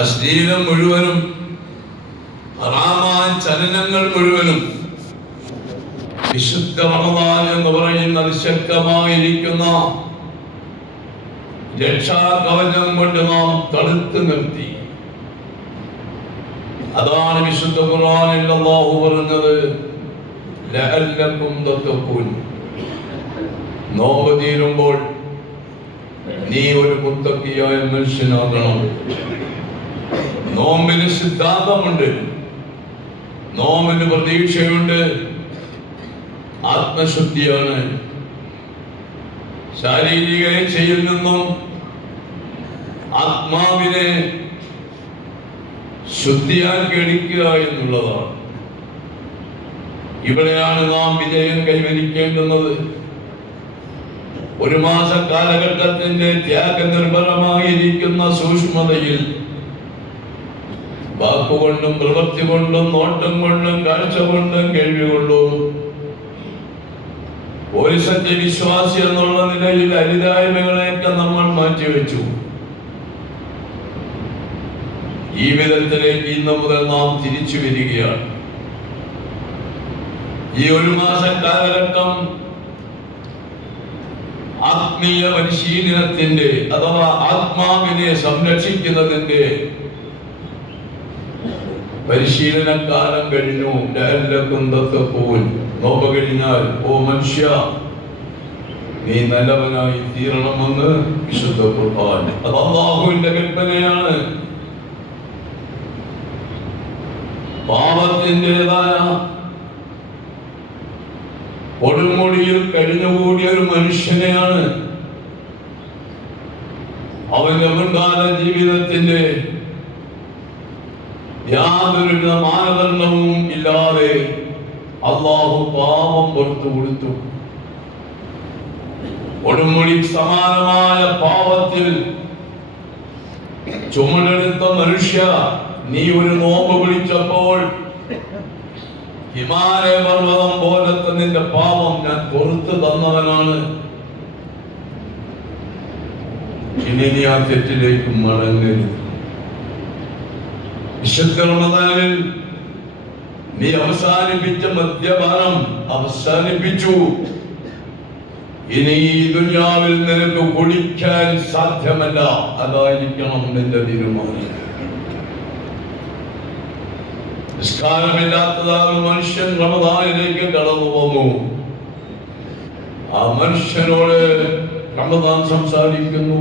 അശ്ലീലം മുഴുവനും ഹറാമായ ചലനങ്ങൾ മുഴുവനും വിശുദ്ധ റമദാൻ എന്ന് പറയുന്ന അതിശക്തമായിരിക്കുന്ന രക്ഷാകവചം കൊണ്ട് നാം തടുത്തു നിർത്തി. അതാണ് വിശുദ്ധ ഖുർആനിൽ അല്ലാഹു പറഞ്ഞത്, ലഅല്ലകും തത്തഖൂൻ. നോമ്പ് തീരുമ്പോൾ നീ ഒരു മുത്തഖിയായ മനുഷ്യനാകണം. നോമ്പിന് സിദ്ധാന്തമുണ്ട്, നോമ്പിന് പ്രതീക്ഷയുണ്ട്, ആത്മശുദ്ധിയാണ്. ശാരീരിക ഇച്ഛയിൽ നിന്നും ആത്മാവിനെ ശുദ്ധിയാക്കി എടുക്കുക എന്നുള്ളതാണ്. ഇവിടെയാണ് നാം വിജയം കൈവരിക്കേണ്ടുന്നത്. ഒരു മാസ കാലഘട്ടത്തിന്റെ ത്യാഗനിർഭരമായിരിക്കുന്ന സൂക്ഷ്മതയിൽ വാക്കുകൊണ്ടും പ്രവൃത്തി കൊണ്ടും നോട്ടം കൊണ്ടും കാഴ്ച കൊണ്ടും കേൾവി കൊണ്ടും ഒരു സത്യവിശ്വാസി എന്നുള്ള നിലയിൽ അരുതായ്മകളെയൊക്കെ നമ്മൾ മാറ്റിവെച്ചു. ഈ വിധത്തിലേക്ക് ഇന്ന് മുതൽ നാം തിരിച്ചു വരികയാണ്. ഈ ഒരു മാസ കാലഘട്ടം ആത്മീയ പരിശീലനത്തിന്റെ അഥവാ ആത്മാവിനെ സംരക്ഷിക്കുന്നതിന്റെ പരിശീലനകാലം കഴിഞ്ഞു. ലഅല്ലകും തത്തഖൂൻ. നോമ്പ് കഴിഞ്ഞാൽ ഓ മനുഷ്യ നീ നല്ലവനായി തീരണമെന്ന് വിശുദ്ധ ഖുർആൻ. അത് അല്ലാഹുവിന്റെ കൽപ്പനയാണ്. പാപത്തിൻ്റെതായ കൊടുമുടിയിൽ കഴിഞ്ഞുകൂടിയ ഒരു മനുഷ്യനെയാണ് അവന്റെ മുൻകാല ജീവിതത്തിന്റെ യാതൊരു മാനദണ്ഡവും ഇല്ലാതെ അല്ലാഹു പാപം പുറത്തു കൊടുത്തു. കൊടുമുടി സമാനമായ പാപത്തിൽ ചുമടെടുത്ത മനുഷ്യ, നീ ഒരു നോമ്പ് പിടിച്ചപ്പോൾ ഹിമാലയ പർവ്വതം പോലത്തെ നിന്റെ പാപം ഞാൻ പുറത്തു തന്നവനാണ്. ഇനി നീ ആ തെറ്റിലേക്ക് മടങ്ങരുത്. വിശുദ്ധ റമദാനിൽ നീ അവസാനിപ്പിച്ച മദ്യപാനം അവസാനിപ്പിച്ചു. ഇനി ഈ ദുനിയാവിൽ നിനക്ക് കുടിക്കാൻ സാധ്യമല്ല. അതായിരിക്കണം നിന്റെ തീരുമാനം. നിസ്കാരമില്ലാത്തതായ മനുഷ്യൻ റമദാനിലേക്ക് കടന്നു വന്നു. ആ മനുഷ്യനോട് റമദാൻ സംസാരിക്കുന്നു,